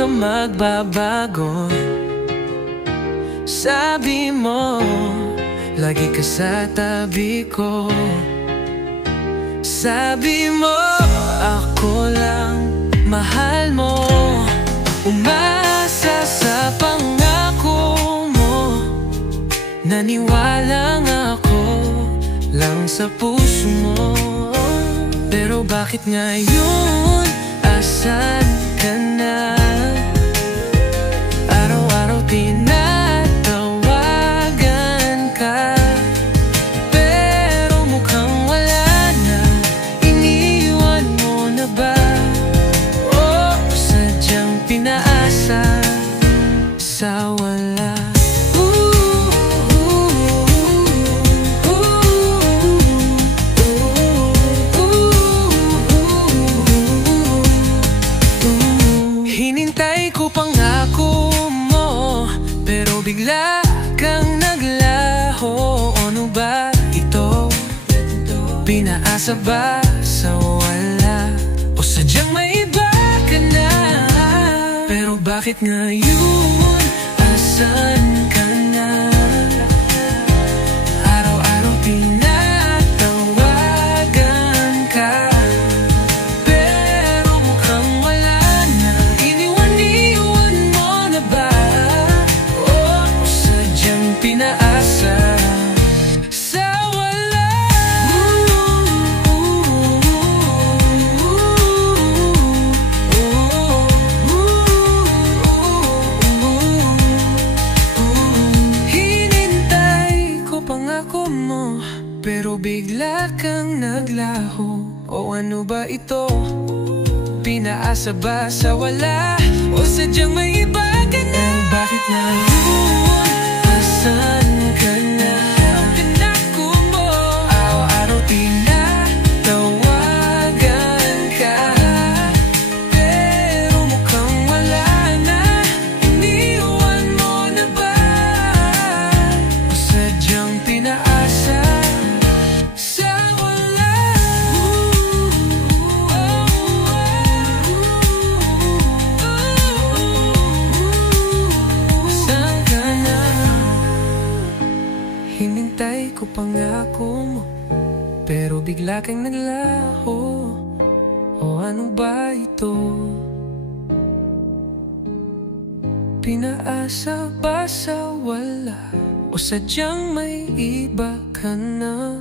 ka magbabago. Sabi mo, lagi ka sa tabi ko. Sabi mo, ako lang mahal mo. Umasa sa pangako mo. Naniwala nga ako lang sa puso mo. Pero bakit ngayon, asan ka na? Araw-araw tinatawagan ka, pero mukhang wala na. Iniwan mo na ba? O sadyang pinaasa sa wala? Hinintay ko pangako mo, pero bigla kang naglaho. Ano ba ito? Pinaasa ba sa wala? O sadyang may iba ka na? Pero bakit ngayon, asan ka na? Araw-araw tinatawagan ka, pero mukhang wala na. Iniwan mo na ba? O sadyang pinaasa sa wala? Hinintay ko pangako mo, pero bigla kang naglaho. O ano ba ito? Pinaasa ba sa wala? O sadyang may iba ka na? Bakit ngayon, asan ka na? Pinako mo, araw-araw tinatawagan ka, pero mukhang wala na. Iniwan mo na ba? O sadyang pinaasa sa wala? Saan ka na? Hinintay ko pangako mo, pero bigla kang naglaho. O ano ba ito? Pinaasa ba sa wala? O sadyang may iba ka na?